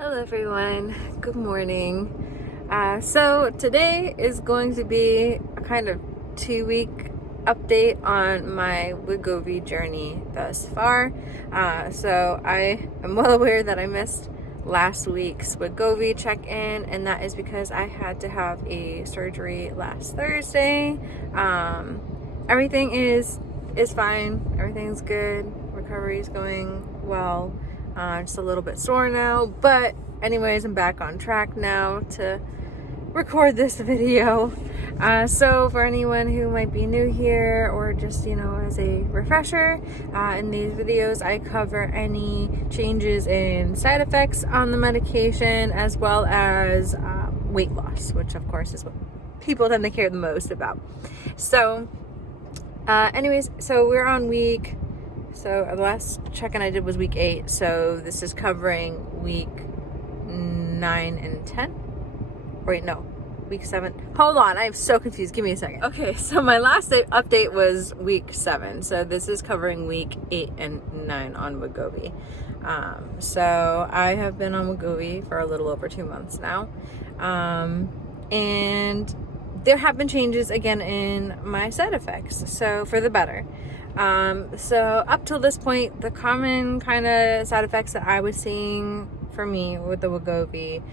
Hello everyone, good morning. So today is going to be a kind of 2-week update on my Wegovy journey thus far. So I am well aware that I missed last week's Wegovy check-in, and that is because I had to have a surgery last Thursday. Everything is fine, everything's good, recovery is going well. Just a little bit sore now, but anyways, I'm back on track now to record this video. So for anyone who might be new here, or just, as a refresher, in these videos I cover any changes in side effects on the medication, as well as weight loss, which of course is what people tend to care the most about. So anyways, so we're on So the last check-in I did was week 8, so this is covering week 9 and 10. Wait, no, week 7. Hold on, I'm so confused. Give me a second. Okay, so my last update was week 7, so this is covering week 8 and 9 on Wegovy. So I have been on Wegovy for a little over 2 months now, and there have been changes again in my side effects, so for the better. So up till this point, the common kind of side effects that I was seeing for me with the Wegovy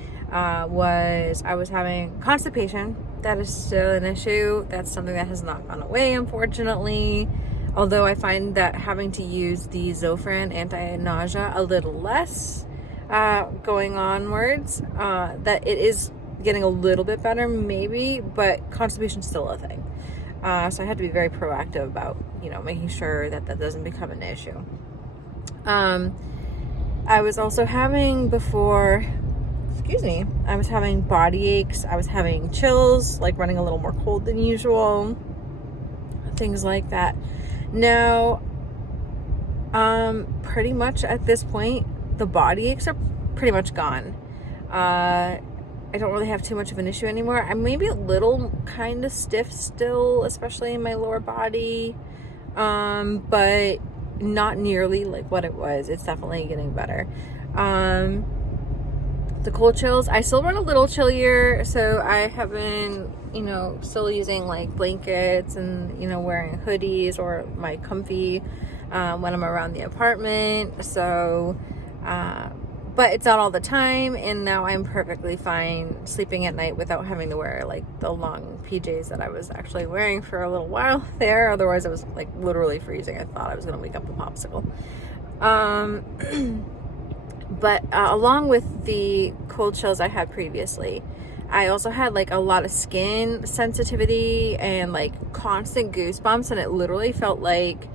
was I was having constipation. That is still an issue. That's something that has not gone away, unfortunately. Although I find that having to use the Zofran anti-nausea a little less going onwards, that it is getting a little bit better maybe, but constipation is still a thing. So I had to be very proactive about, making sure that that doesn't become an issue. I was also having I was having body aches. I was having chills, like running a little more cold than usual, things like that. Now, pretty much at this point, the body aches are pretty much gone. I don't really have too much of an issue anymore. I'm maybe a little kind of stiff still, especially in my lower body, but not nearly like what it was. It's definitely getting better. The cold chills, I still run a little chillier, so I have been, still using like blankets and, wearing hoodies or my comfy when I'm around the apartment. So, but it's not all the time, and now I'm perfectly fine sleeping at night without having to wear like the long PJs that I was actually wearing for a little while there. Otherwise I was like literally freezing. I thought I was gonna wake up a popsicle. But along with the cold chills I had previously, I also had like a lot of skin sensitivity and like constant goosebumps, and it literally felt like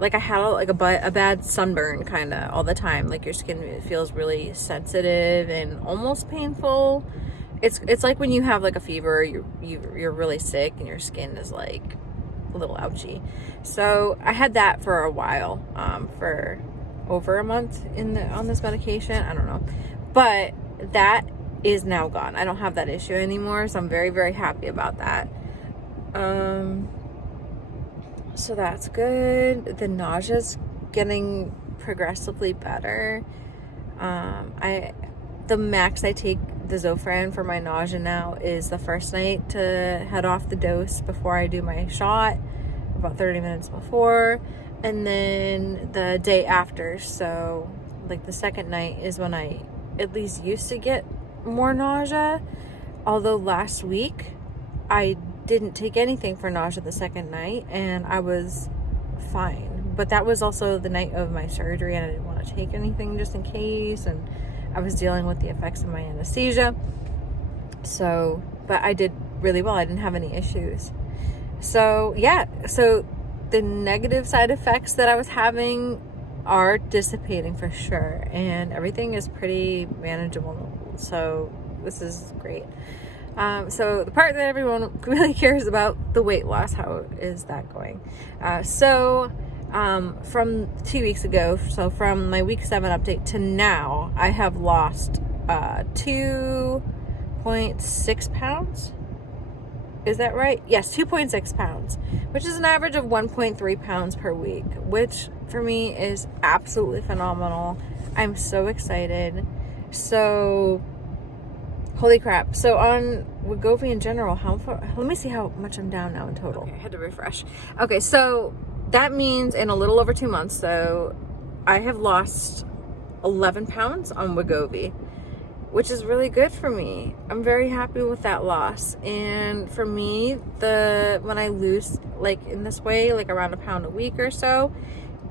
I had like a bad sunburn kind of all the time. Like your skin feels really sensitive and almost painful. It's like when you have like a fever, you're really sick and your skin is like a little ouchy. So I had that for a while, for over a month on this medication. I don't know, but that is now gone. I don't have that issue anymore, so I'm very, very happy about that. So that's good. The nausea's getting progressively better. The max I take the Zofran for my nausea now is the first night to head off the dose before I do my shot, about 30 minutes before, and then the day after. So like the second night is when I at least used to get more nausea. Although last week I didn't take anything for nausea the second night and I was fine, but that was also the night of my surgery and I didn't want to take anything just in case, and I was dealing with the effects of my anesthesia. So, but I did really well. I didn't have any issues. So yeah, so the negative side effects that I was having are dissipating for sure, and everything is pretty manageable. So this is great. So the part that everyone really cares about, the weight loss, how is that going? From 2 weeks ago, so from my week 7 update to now, I have lost 2.6 pounds. Is that right? Yes, 2.6 pounds, which is an average of 1.3 pounds per week, which for me is absolutely phenomenal. I'm so excited. So, holy crap. So on Wegovy in general, let me see how much I'm down now in total. Okay, I had to refresh. Okay, so that means in a little over 2 months, so I have lost 11 pounds on Wegovy, which is really good for me. I'm very happy with that loss. And for me, when I lose like in this way, like around a pound a week or so,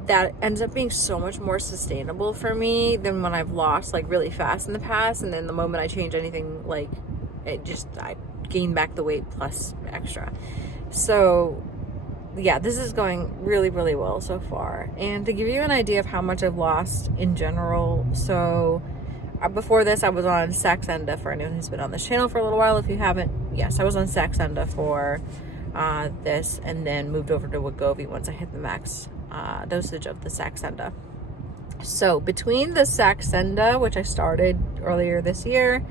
that ends up being so much more sustainable for me than when I've lost like really fast in the past. And then the moment I change anything, like I gain back the weight plus extra. So yeah, this is going really, really well so far. And to give you an idea of how much I've lost in general, so before this, I was on Saxenda. For anyone who's been on this channel for a little while. If you haven't, yes, I was on Saxenda for this, and then moved over to Wegovy once I hit the max dosage of the Saxenda. So between the Saxenda, which I started earlier this year,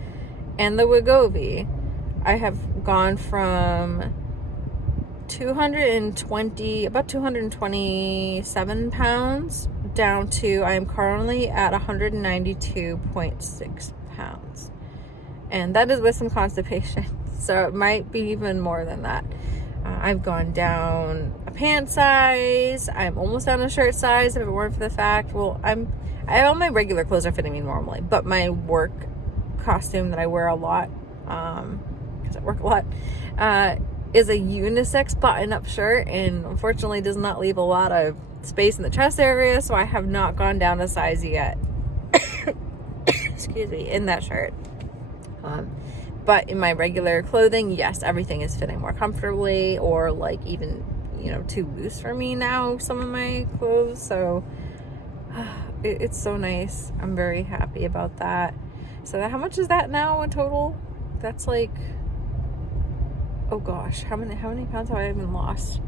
and the Wegovy, I have gone from about 227 pounds down to, I am currently at 192.6 pounds. And that is with some constipation. So it might be even more than that. I've gone down a pant size. I'm almost down a shirt size. If it weren't for the fact, all my regular clothes are fitting me normally, but my work costume that I wear a lot, because I work a lot, is a unisex button-up shirt, and unfortunately does not leave a lot of space in the chest area, so I have not gone down a size yet. Excuse me, in that shirt. But in my regular clothing, yes, everything is fitting more comfortably, or like even, too loose for me now, some of my clothes. So it's so nice. I'm very happy about that. So how much is that now in total? That's like, oh gosh, how many pounds have I even lost?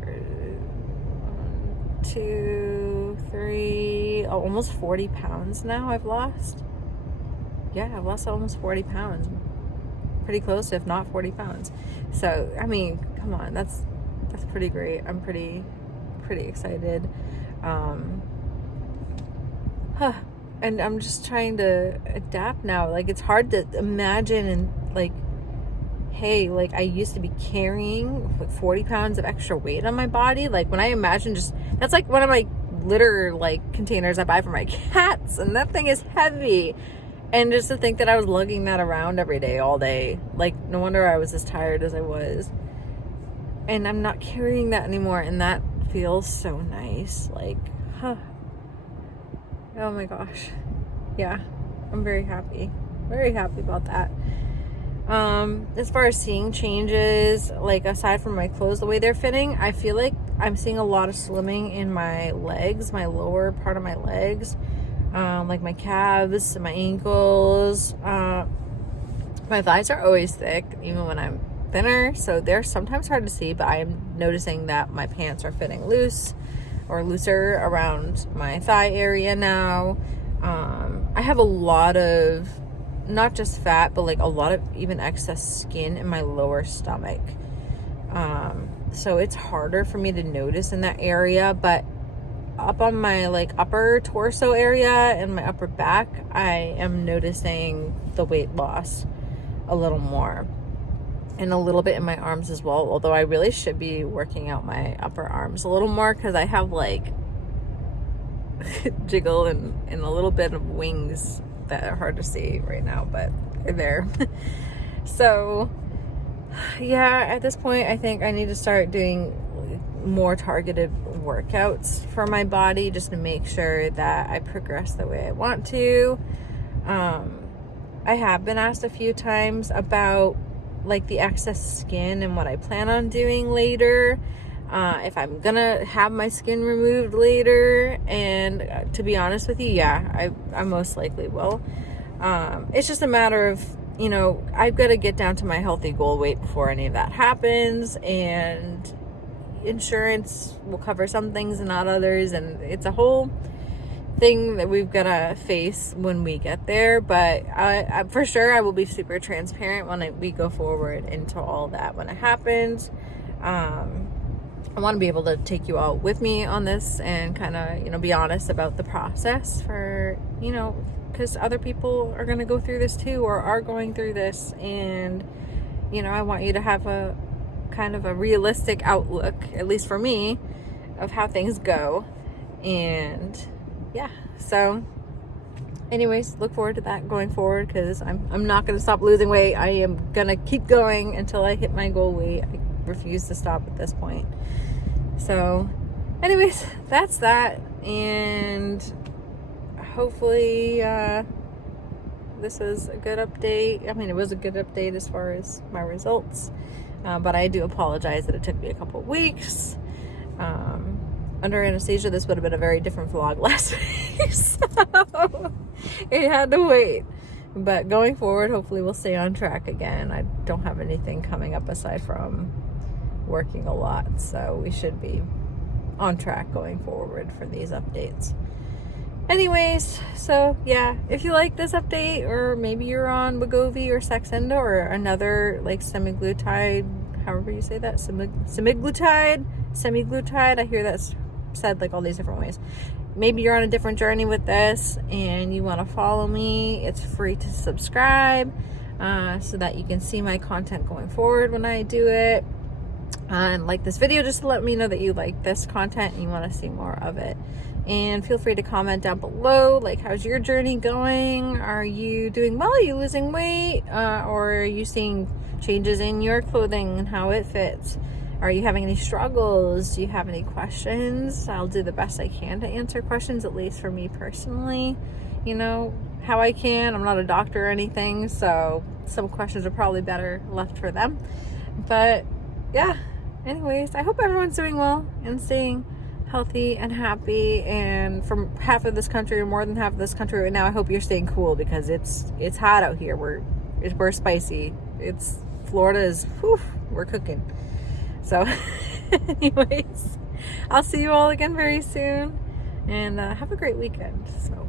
1, 2, 3, almost 40 pounds now I've lost. Yeah, I've lost almost 40 pounds. Pretty close, if not 40 pounds. So, I mean, come on, that's pretty great. I'm pretty excited. And I'm just trying to adapt now. Like, it's hard to imagine and like, hey, like I used to be carrying like 40 pounds of extra weight on my body. Like when I imagine that's like one of my litter like containers I buy for my cats, and that thing is heavy. And just to think that I was lugging that around every day, all day, like no wonder I was as tired as I was. And I'm not carrying that anymore, and that feels so nice. Like, oh my gosh. Yeah, I'm very happy about that. As far as seeing changes, like aside from my clothes, the way they're fitting, I feel like I'm seeing a lot of slimming in my legs, my lower part of my legs, like my calves, my ankles. My thighs are always thick, even when I'm thinner, so they're sometimes hard to see, but I am noticing that my pants are fitting loose or looser around my thigh area now. I have a lot of, not just fat, but like a lot of even excess skin in my lower stomach. So it's harder for me to notice in that area, but up on my like upper torso area and my upper back, I am noticing the weight loss a little more, and a little bit in my arms as well, although I really should be working out my upper arms a little more, because I have like jiggle and a little bit of wings that are hard to see right now, but they're there. So yeah, at this point I think I need to start doing more targeted workouts for my body, just to make sure that I progress the way I want to. I have been asked a few times about like the excess skin and what I plan on doing later, if I'm gonna have my skin removed later. And to be honest with you, yeah, I most likely will. It's just a matter of, I've got to get down to my healthy goal weight before any of that happens, and insurance will cover some things and not others, and it's a whole thing that we've got to face when we get there. But I for sure I will be super transparent when we go forward into all that when it happens. I want to be able to take you all with me on this and kind of be honest about the process for because other people are going to go through this too, or are going through this. And, you know, I want you to have a kind of a realistic outlook, at least for me, of how things go. And yeah, so anyways, look forward to that going forward, because I'm not going to stop losing weight. I am going to keep going until I hit my goal weight. I refuse to stop at this point. So anyways, that's that. And hopefully this was a good update. I mean, it was a good update as far as my results. But I do apologize that it took me a couple weeks. Under anesthesia, this would have been a very different vlog last week. So it had to wait. But going forward, hopefully we'll stay on track again. I don't have anything coming up aside from working a lot. So we should be on track going forward for these updates. Anyways, so yeah, if you like this update, or maybe you're on Wegovy or Saxenda or another like semaglutide, however you say that, semaglutide, I hear that's said like all these different ways. Maybe you're on a different journey with this and you want to follow me. It's free to subscribe so that you can see my content going forward when I do it. And like this video just to let me know that you like this content and you want to see more of it. And feel free to comment down below, like, how's your journey going? Are you doing well? Are you losing weight? Or are you seeing changes in your clothing and how it fits? Are you having any struggles? Do you have any questions? I'll do the best I can to answer questions, at least for me personally, you know, how I can. I'm not a doctor or anything, so some questions are probably better left for them. But yeah, anyways, I hope everyone's doing well and staying healthy and happy. And from half of this country, or more than half of this country right now, I hope you're staying cool, because it's hot out here. We're spicy. Florida is, whew, we're cooking. So anyways, I'll see you all again very soon, and have a great weekend. So